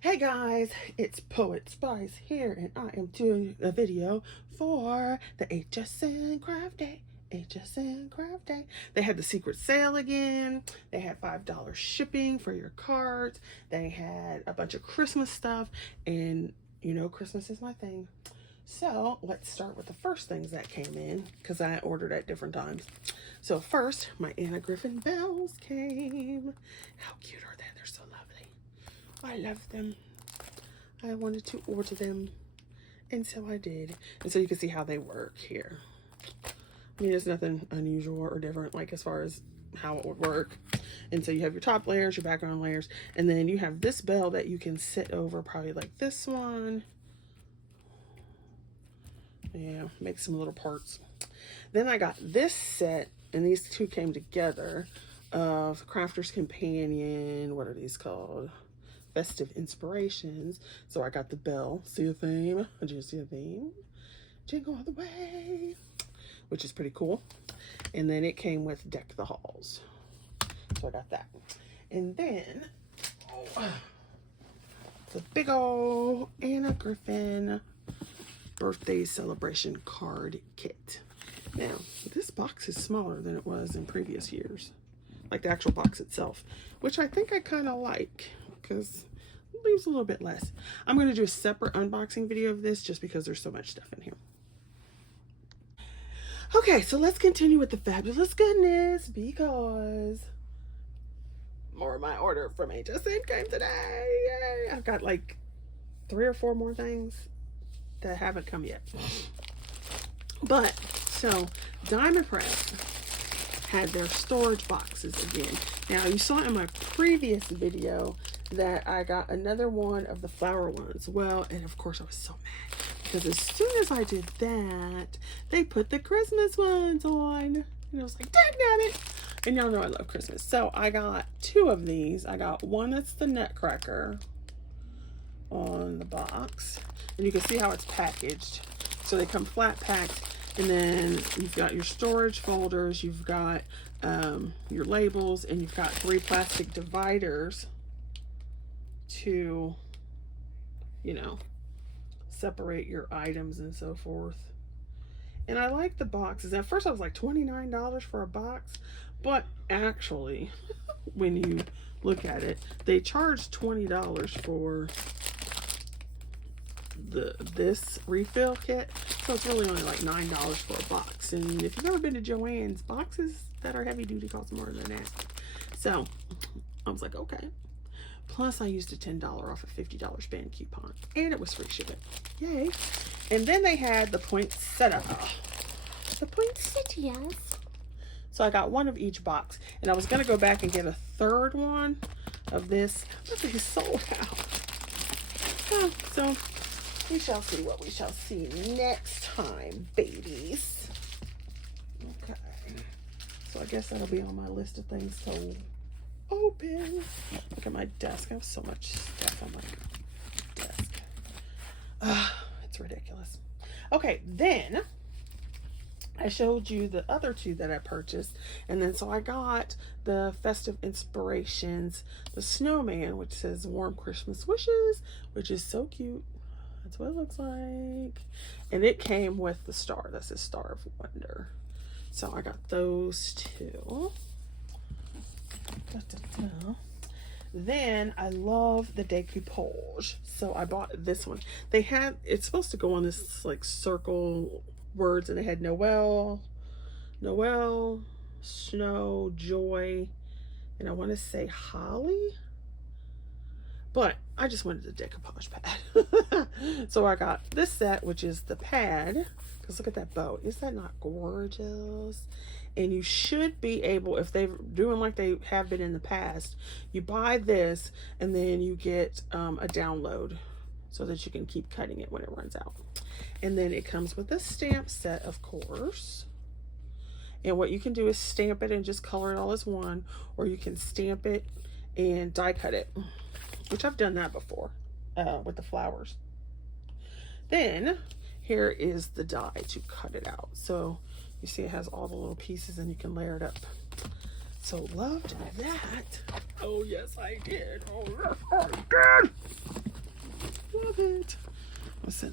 Hey guys, it's Poet Spice here, and I am doing a video for the HSN Craft Day. HSN Craft Day. They had the secret sale again. They had $5 shipping for your cards. They had a bunch of Christmas stuff, and you know Christmas is my thing. So let's start with the first things that came in, because I ordered at different times. So first, my Anna Griffin bells came. How cute are they? They're so lovely. I love them. I wanted to order them, and so I did. And so you can see how they work here. I mean, there's nothing unusual or different, like as far as how it would work. And so you have your top layers, your background layers, and then you have this bell that you can sit over, probably like this one. Yeah, make some little parts. Then I got this set, and these two came together, of Crafter's Companion. What are these called? Festive Inspirations. So I got the bell. See a theme? Did you see a theme? Jingle all the way, which is pretty cool. And then it came with Deck the Halls. So I got that. And then the big old Anna Griffin birthday celebration card kit. Now, this box is smaller than it was in previous years. Like the actual box itself, which I think I kind of like, because it leaves a little bit less. I'm going to do a separate unboxing video of this just because there's so much stuff in here. Okay, so let's continue with the fabulous goodness, because more of my order from HSN came today. Yay! I've got like 3 or 4 more things that haven't come yet. But, so Diamond Press had their storage boxes again. Now, you saw in my previous video that I got another one of the flower ones. Well, and of course I was so mad, because as soon as I did that, they put the Christmas ones on. And I was like, dang it. And y'all know I love Christmas. So I got 2 of these. I got one that's the Nutcracker on the box. And you can see how it's packaged. So they come flat packed. And then you've got your storage folders, you've got your labels, and you've got 3 plastic dividers to, you know, separate your items and so forth. And I like the boxes. At first I was like $29 for a box, but actually, when you look at it, they charge $20 for this refill kit, so it's really only like $9 for a box. And if you've ever been to Joann's, boxes that are heavy duty cost more than that. So I was like, okay. Plus I used a $10 off a $50 spend coupon, and it was free shipping. Yay. And then they had the poinsettia. The poinsettias. So I got 1 of each box, and I was gonna go back and get a 3rd one of this, but they sold out. So we shall see what we shall see next time, babies. Okay. So I guess that'll be on my list of things to open. Look at my desk. I have so much stuff on my desk. It's ridiculous. Okay, then I showed you the other 2 that I purchased. And then so I got the Festive Inspirations, the snowman, which says Warm Christmas Wishes, which is so cute. That's what it looks like. And it came with the star. That's a Star of Wonder. So I got those 2. Then I love the decoupage. So I bought this one. They had, it's supposed to go on this like circle words, and it had Noel, snow, joy, and I want to say holly. But I just wanted the decoupage pad. So I got this set, which is the pad, because look at that bow. Is that not gorgeous? And you should be able, if they're doing like they have been in the past, you buy this and then you get a download so that you can keep cutting it when it runs out. And then it comes with a stamp set, of course. And what you can do is stamp it and just color it all as one, or you can stamp it and die cut it, which I've done that before with the flowers. Then here is the die to cut it out. So you see it has all the little pieces, and you can layer it up. So loved that. Oh yes, I did. Oh yes, I did.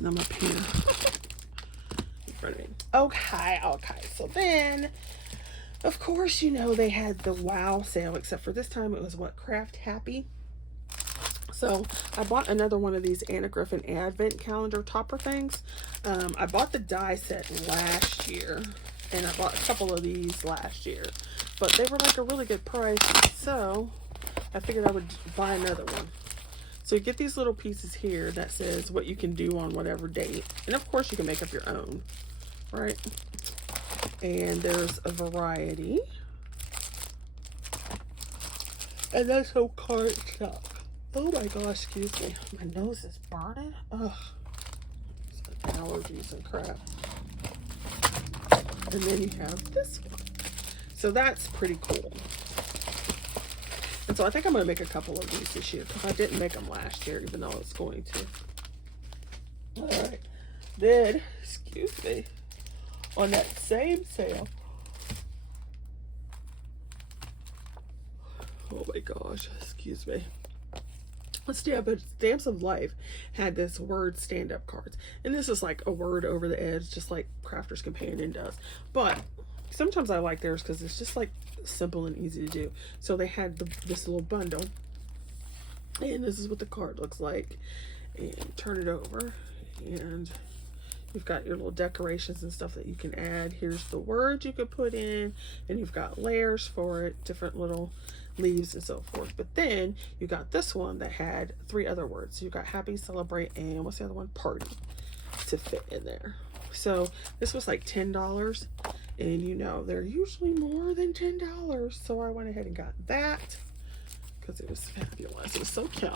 them up here. Okay. So then, of course, you know, they had the wow sale, except for this time it was what, Craft Happy. So I bought another one of these Anna Griffin advent calendar topper things. I bought the die set last year, and I bought a couple of these last year, but they were like a really good price, so I figured I would buy another one. So you get these little pieces here that says what you can do on whatever date, and of course you can make up your own, right? And there's a variety, and that's so card stuff. Oh my gosh, excuse me. My nose is burning. Ugh. Allergies and crap. And then you have this one. So that's pretty cool. And so I think I'm going to make a couple of these this year, because I didn't make them last year, even though I was going to. Alright. Then, excuse me, on that same sale. Oh my gosh, excuse me. Stamps of Life had this word stand-up cards, and this is like a word over the edge, just like Crafter's Companion does, but sometimes I like theirs because it's just like simple and easy to do. So they had this little bundle, and this is what the card looks like, and turn it over, and you've got your little decorations and stuff that you can add. Here's the words you could put in, and you've got layers for it, different little leaves and so forth. But then you got this one that had 3 other words. You got happy, celebrate, and what's the other one? Party, to fit in there. So this was like $10, and you know they're usually more than $10. So I went ahead and got that because it was fabulous. It was so cute.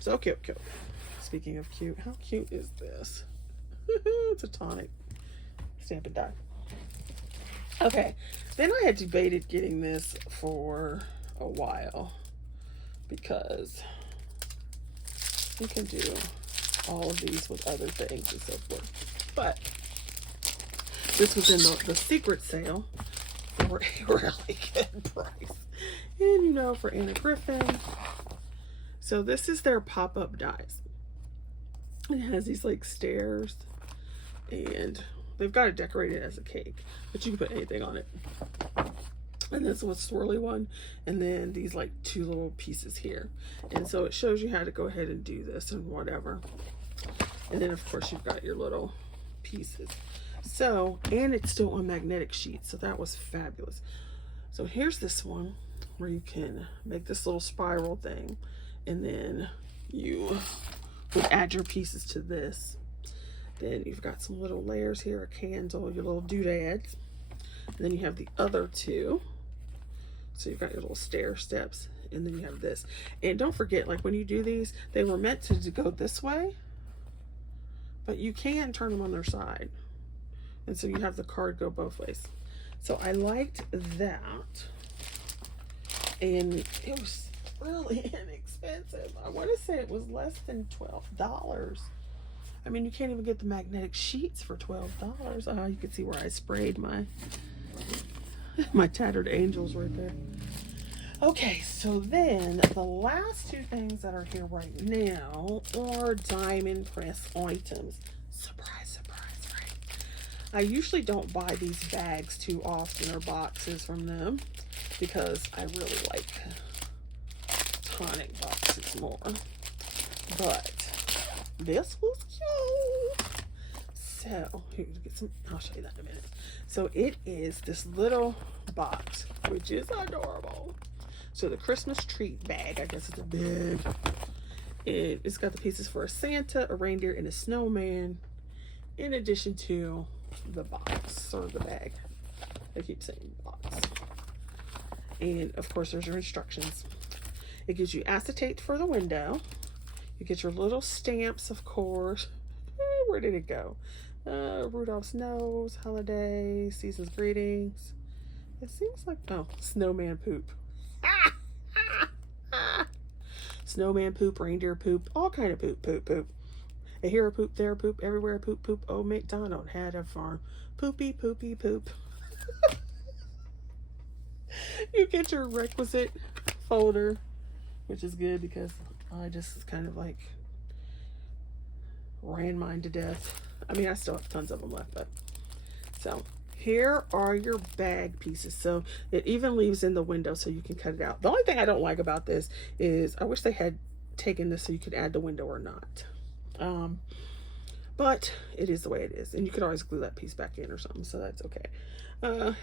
So cute. Speaking of cute, how cute is this? It's a tonic Stampin' Die. Okay, then I had debated getting this for a while because you can do all of these with other things and so forth. But this was in the secret sale for a really good price. And you know, for Anna Griffin. So this is their pop-up dies. It has these like stairs, and they've got it decorated as a cake, but you can put anything on it. And this was swirly one, and then these like 2 little pieces here. And so it shows you how to go ahead and do this and whatever. And then of course you've got your little pieces. So, and it's still on magnetic sheets, so that was fabulous. So here's this one where you can make this little spiral thing, and then you would add your pieces to this. Then you've got some little layers here, a candle, your little doodads. And then you have the other 2. So you've got your little stair steps, and then you have this. And don't forget, like when you do these, they were meant to go this way, but you can turn them on their side. And so you have the card go both ways. So I liked that. And it was really inexpensive. I want to say it was less than $12. I mean, you can't even get the magnetic sheets for $12. You can see where I sprayed my tattered angels right there. Okay, so then the last 2 things that are here right now are diamond press items. Surprise, right? I usually don't buy these bags too often or boxes from them because I really like tonic boxes more. But this was cute. So here, get some. I'll show you that in a minute. So it is this little box, which is adorable. So the Christmas treat bag, I guess it's a bag. It's got the pieces for a Santa, a reindeer, and a snowman, in addition to the box or the bag. I keep saying box. And of course, there's your instructions. It gives you acetate for the window. You get your little stamps, of course. Where did it go? Rudolph's nose, holiday, season's greetings. It seems like, oh, snowman poop. Snowman poop, reindeer poop, all kind of poop. And here a poop, there a poop, everywhere a poop. Oh, McDonald had a farm. Poopy, poop. You get your requisite folder, which is good because I just kind of like ran mine to death. I mean, I still have tons of them left, but so here are your bag pieces. So it even leaves in the window so you can cut it out. The only thing I don't like about this is I wish they had taken this so you could add the window or not. But it is the way it is. And you could always glue that piece back in or something, so that's okay.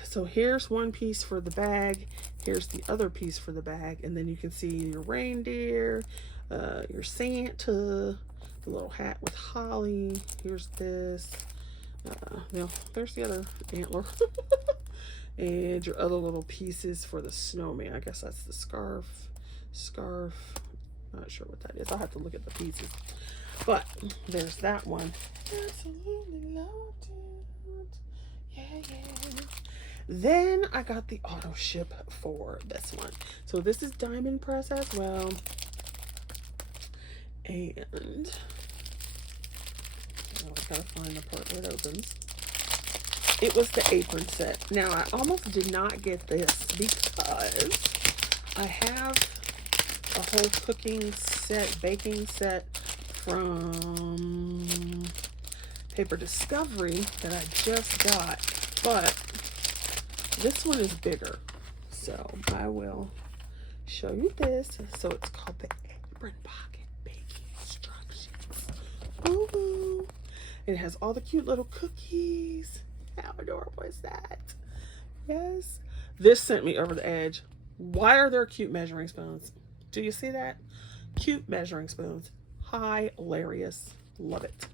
So here's one piece for the bag. Here's the other piece for the bag. And then you can see your reindeer, your Santa, the little hat with holly. Here's this. Now, there's the other antler. And your other little pieces for the snowman. I guess that's the scarf. Not sure what that is. I'll have to look at the pieces. But there's that one. Absolutely loved it. Yeah. Then I got the auto ship for this one. So this is diamond press as well. And I gotta find the part where it opens. It was the apron set. Now I almost did not get this because I have a whole cooking set, baking set from Paper Discovery that I just got, but this one is bigger, so I will show you this. So it's called the Apron Pocket Baking Instructions. Ooh. It has all the cute little cookies. How adorable is that? Yes. This sent me over the edge. Why are there cute measuring spoons? Do you see that? Cute measuring spoons. Hilarious. Love it.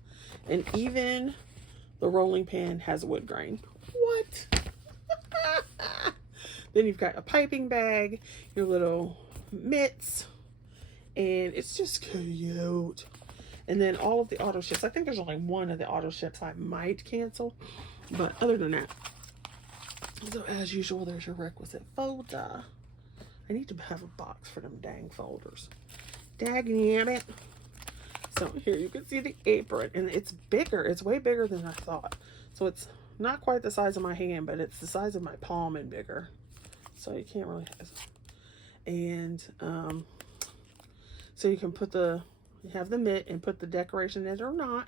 And even the rolling pin has a wood grain. What? Then you've got a piping bag, your little mitts, and it's just cute. And then all of the auto ships. I think there's only one of the auto ships I might cancel, but other than that. So as usual, there's your requisite folder. I need to have a box for them dang folders. Dagnabbit. So here you can see the apron, and it's bigger. It's way bigger than I thought. So it's not quite the size of my hand, but it's the size of my palm and bigger. So you can't really and so you can put you have the mitt and put the decoration in it or not.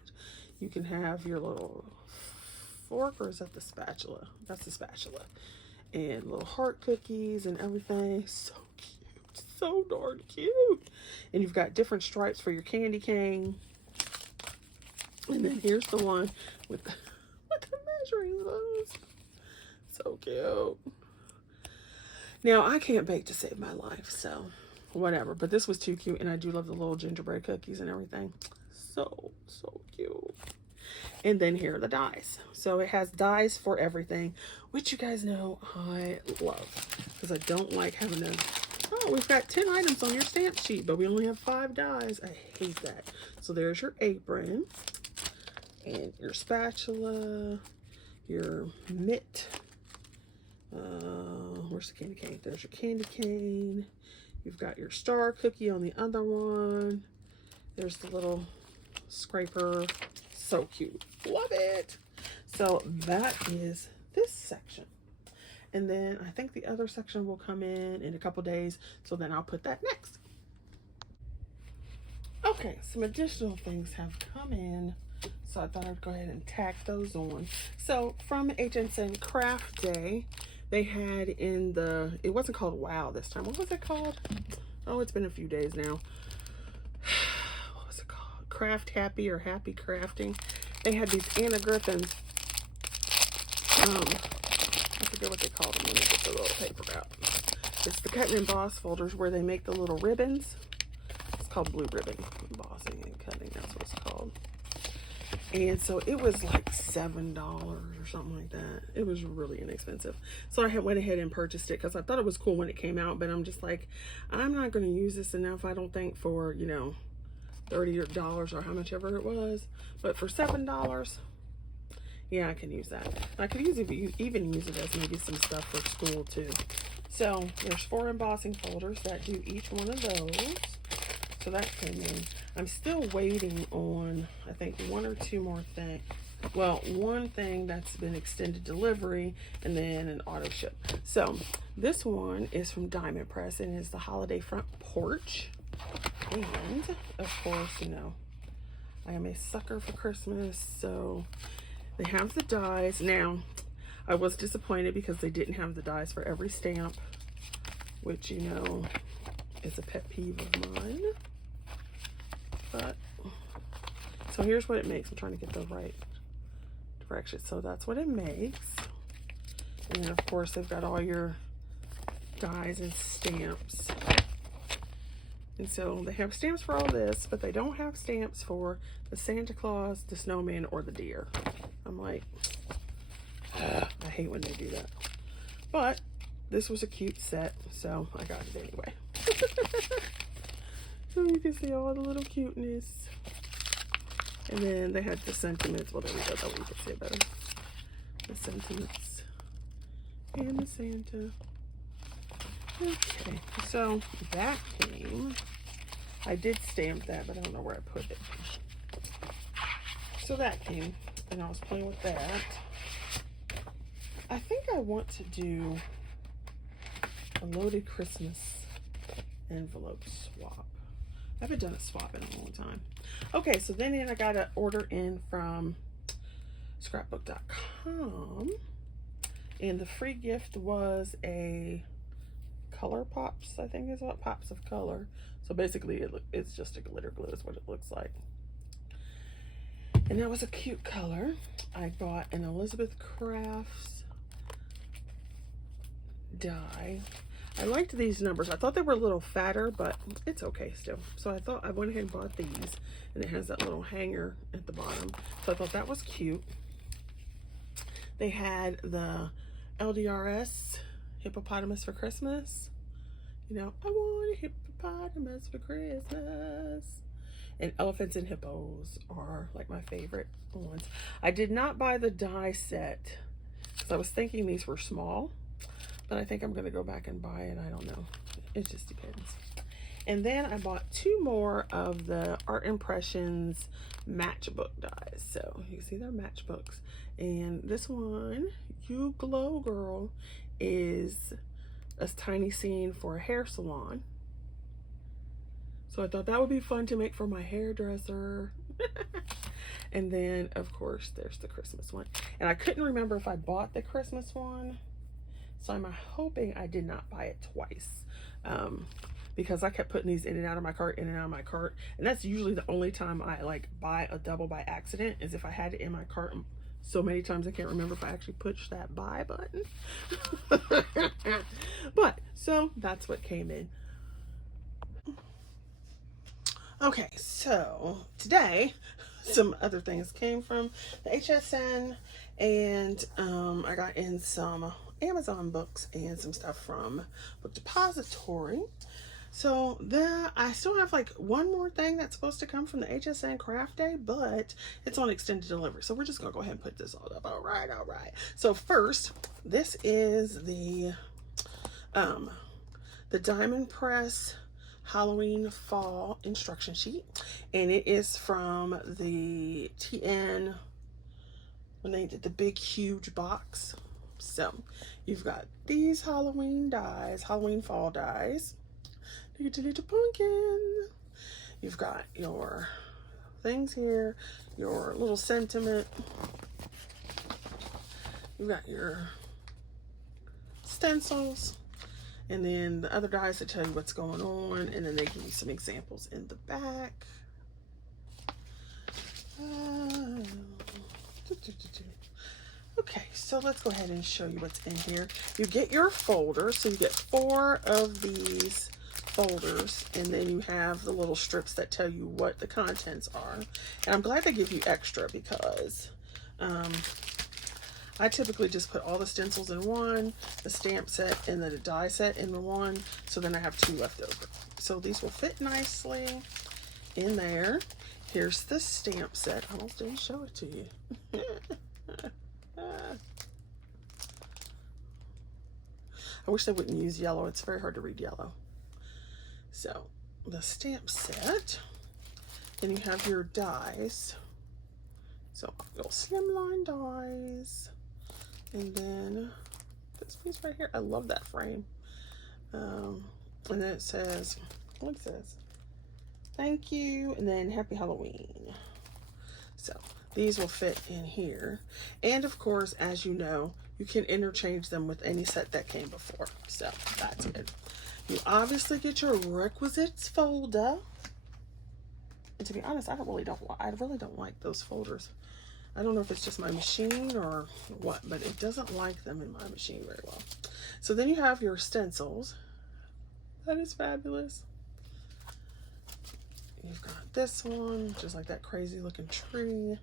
You can have your little fork, or is that the spatula? That's the spatula. And little heart cookies and everything. So cute. So darn cute. And you've got different stripes for your candy cane. And then here's the one with the measuring spoons. So cute. Now, I can't bake to save my life, so whatever. But this was too cute, and I do love the little gingerbread cookies and everything. So cute. And then here are the dies. So it has dies for everything, which you guys know I love, because I don't like having to, oh, we've got 10 items on your stamp sheet, but we only have 5 dies. I hate that. So there's your apron, and your spatula, your mitt. Where's the candy cane? There's your candy cane. You've got your star cookie on the other one. There's the little scraper. So cute. Love it. So that is this section. And then I think the other section will come in a couple days. So then I'll put that next. Okay, some additional things have come in. So I thought I'd go ahead and tack those on. So from HSN Craft Day, they had in the, it wasn't called Wow this time. What was it called? Oh, it's been a few days now. What was it called? Craft Happy or Happy Crafting. They had these Anna Griffins. I forget what they called them when they get the little paper out. It's the cut and emboss folders where they make the little ribbons. It's called blue ribbon embossing and cutting. That's what it's called. And so it was like $7 or something like that. It was really inexpensive. So I went ahead and purchased it because I thought it was cool when it came out. But I'm just like, I'm not going to use this enough, I don't think, for, you know, $30 or how much ever it was. But for $7, yeah, I can use that. I could even use it as maybe some stuff for school too. So there's 4 embossing folders that do each one of those. So that came in. I'm still waiting on, I think, 1 or 2 more things. Well, one thing that's been extended delivery, and then an auto ship. So this one is from Diamond Press, and it's the Holiday Front Porch. And of course, you know, I am a sucker for Christmas, so they have the dies. Now, I was disappointed because they didn't have the dies for every stamp, which, you know, is a pet peeve of mine. But, so here's what it makes. I'm trying to get the right direction. So that's what it makes. And then, of course, they've got all your dies and stamps. And so they have stamps for all this, but they don't have stamps for the Santa Claus, the snowman, or the deer. I'm like, I hate when they do that. But this was a cute set, so I got it anyway. So you can see all the little cuteness. And then they had the sentiments. Well, there we go. That way you can see it better. The sentiments and the Santa. Okay, so that came. I did stamp that, but I don't know where I put it. So that came, and I was playing with that. I think I want to do a loaded Christmas envelope swap. I haven't done a swap in a long time. Okay, so then I got an order in from scrapbook.com, and the free gift was a color pops, I think is what, pops of color. So basically it's just a glitter glue is what it looks like. And that was a cute color. I bought an Elizabeth Crafts die. I liked these numbers. I thought they were a little fatter, but it's okay still. So I went ahead and bought these, and it has that little hanger at the bottom. So I thought that was cute. They had the LDRS hippopotamus for Christmas. You know, I want a hippopotamus for Christmas. And elephants and hippos are like my favorite ones. I did not buy the die set because I was thinking these were small, but I think I'm going to go back and buy it. I don't know. It just depends. And then I bought 2 more of the Art Impressions matchbook dies. So you see they're matchbooks. And this one, You Glow Girl, is a tiny scene for a hair salon. So I thought that would be fun to make for my hairdresser. And then, of course, there's the Christmas one. And I couldn't remember if I bought the Christmas one. So I'm hoping I did not buy it twice. Because I kept putting these in and out of my cart, in and out of my cart. And that's usually the only time I like buy a double by accident, is if I had it in my cart so many times I can't remember if I actually pushed that buy button. But, so that's what came in. Okay, so today some other things came from the HSN, and I got in some Amazon books and some stuff from Book Depository. So I still have like one more thing that's supposed to come from the HSN Craft Day, but it's on extended delivery. So we're just gonna go ahead and put this all up. All right. So first, this is the Diamond Press Halloween Fall instruction sheet, and it is from the TN when they did the big huge box. So you've got these Halloween dies, Halloween fall dies. Look at your little pumpkin. You've got your things here, your little sentiment. You've got your stencils, and then the other dies that tell you what's going on, and then they give you some examples in the back. Okay, so let's go ahead and show you what's in here. You get your folder, so you get 4 of these folders, and then you have the little strips that tell you what the contents are. And I'm glad they give you extra, because I typically just put all the stencils in one, the stamp set and the die set in the one, so then I have 2 left over. So these will fit nicely in there. Here's the stamp set. I almost didn't show it to you. I wish they wouldn't use yellow. It's very hard to read yellow. So the stamp set, then you have your dies. So little slimline dies, and then this piece right here. I love that frame. And then it says, what it says, thank you, and then happy Halloween. So these will fit in here. And of course, as you know, you can interchange them with any set that came before. So that's good. You obviously get your requisites folder. And to be honest, I really don't like those folders. I don't know if it's just my machine or what, but it doesn't like them in my machine very well. So then you have your stencils. That is fabulous. You've got this one, just like that crazy looking tree.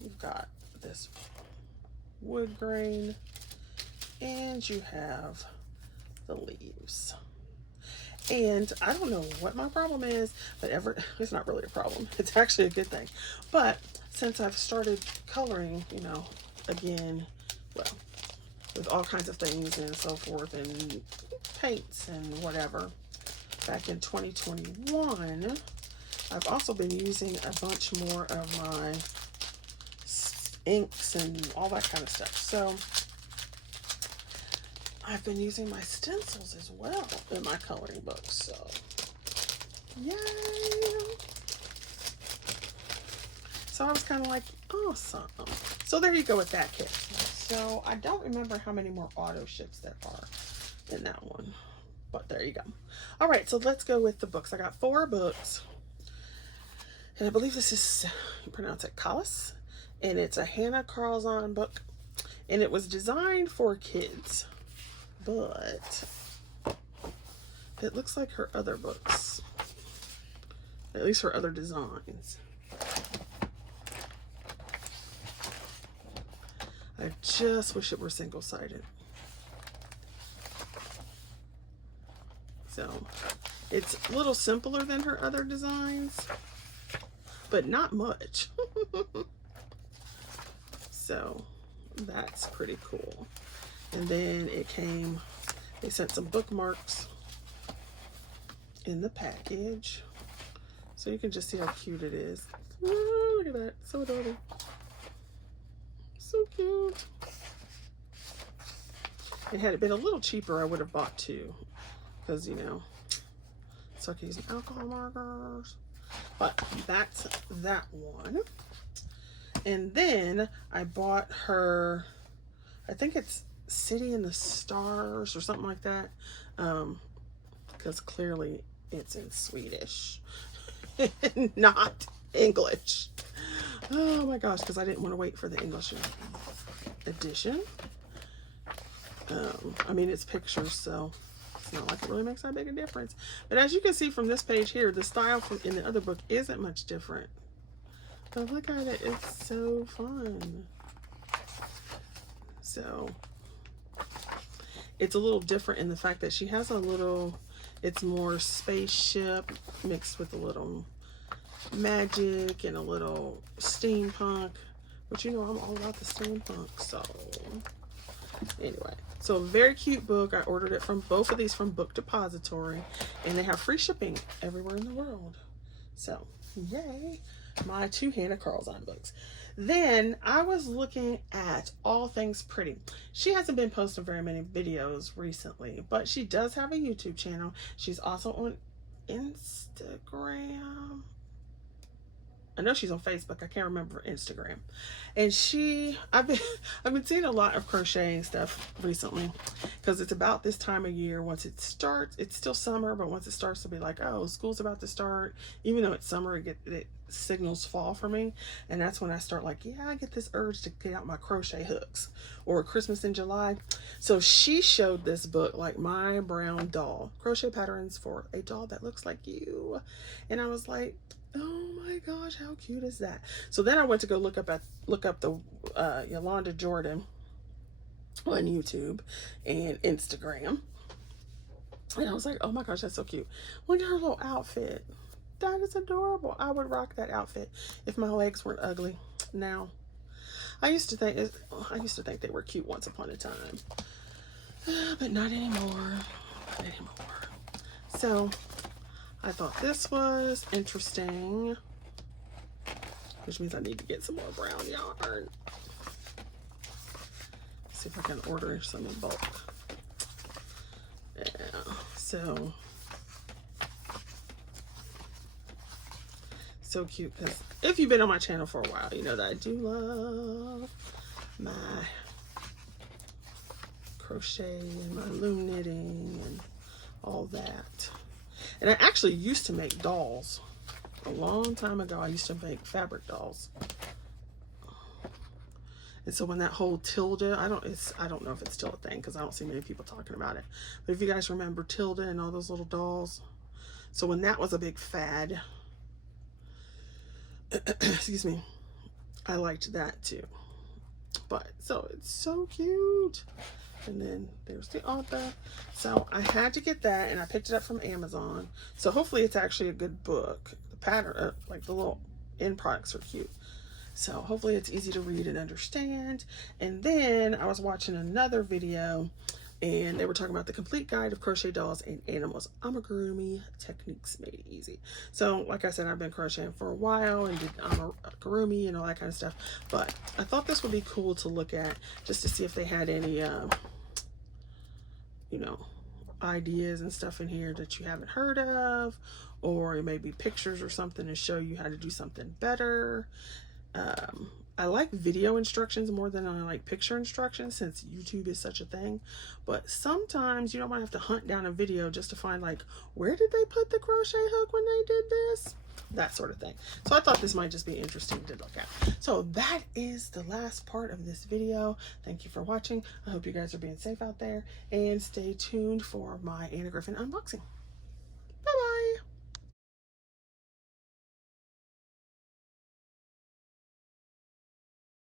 You've got this wood grain, and you have the leaves. And I don't know what my problem is, but it's not really a problem. It's actually a good thing. But since I've started coloring, you know, again, well, with all kinds of things and so forth, and paints and whatever, back in 2021, I've also been using a bunch more of my inks and all that kind of stuff. So I've been using my stencils as well in my coloring books. So yay! So I was kind of like, awesome. So there you go with that kit. So I don't remember how many more auto ships there are in that one, but there you go. All right, so let's go with the books. I got 4 books, and I believe this is, you pronounce it Callis, and it's a Hannah Carlzon book, and it was designed for kids, but it looks like her other books, at least her other designs. I just wish it were single-sided. So it's a little simpler than her other designs, but not much. So that's pretty cool. And then it came, they sent some bookmarks in the package, so you can just see how cute it is. Ooh, look at that, so adorable. So cute. And had it been a little cheaper, I would have bought 2, because, you know, suck using alcohol markers. But that's that one. And then I bought her, I think it's City in the Stars or something like that, because clearly it's in Swedish, not English. Oh my gosh, because I didn't want to wait for the English edition. I mean, it's pictures, so it's not like it really makes that big a difference. But as you can see from this page here, the style from in the other book isn't much different. But look at it, it's so fun. So it's a little different in the fact that she has a little, it's more spaceship mixed with a little magic and a little steampunk, which, you know, I'm all about the steampunk. So anyway, so a very cute book. I ordered it from both of these from Book Depository, and they have free shipping everywhere in the world. So yay, my 2 Hannah Carlzon books. Then I was looking at All Things Pretty. She hasn't been posting very many videos recently, but she does have a YouTube channel. She's also on Instagram. I know she's on Facebook. I can't remember her Instagram. And I've been seeing a lot of crocheting stuff recently, because it's about this time of year. Once it starts, it's still summer, but once it starts to be like, oh, school's about to start, even though it's summer, it signals fall for me. And that's when I start like, yeah, I get this urge to get out my crochet hooks, or Christmas in July. So she showed this book, like My Brown Doll, Crochet Patterns for a Doll That Looks Like You. And I was like, oh my gosh, how cute is that? So then I went to go look up the Yolanda Jordan on YouTube and Instagram, and I was like, oh my gosh, that's so cute. Look at her little outfit. That is adorable. I would rock that outfit if my legs weren't ugly. Now, I used to think they were cute once upon a time, but not anymore. Not anymore. So I thought this was interesting, which means I need to get some more brown yarn. See if I can order some in bulk. Yeah, so so cute because if you've been on my channel for a while, you know that I do love my crochet and my loom knitting and all that. And I actually used to make dolls a long time ago. I used to make fabric dolls. And so when that whole Tilda, I don't know if it's still a thing because I don't see many people talking about it. But if you guys remember Tilda and all those little dolls, so when that was a big fad, excuse me, I liked that too. But so it's so cute. And then there's the author. So I had to get that, and I picked it up from Amazon. So hopefully it's actually a good book. The pattern, like the little end products are cute. So hopefully it's easy to read and understand. And then I was watching another video, and they were talking about the complete guide of crochet dolls and animals, amigurumi techniques made easy. So like I said, I've been crocheting for a while and did amigurumi and all that kind of stuff. But I thought this would be cool to look at just to see if they had any, you know, ideas and stuff in here that you haven't heard of, or it may be pictures or something to show you how to do something better. I like video instructions more than I like picture instructions since YouTube is such a thing. But sometimes you don't want to have to hunt down a video just to find like, where did they put the crochet hook when they did this? That sort of thing. So I thought this might just be interesting to look at. So that is the last part of this video. Thank you for watching. I hope you guys are being safe out there, and stay tuned for my Anna Griffin unboxing.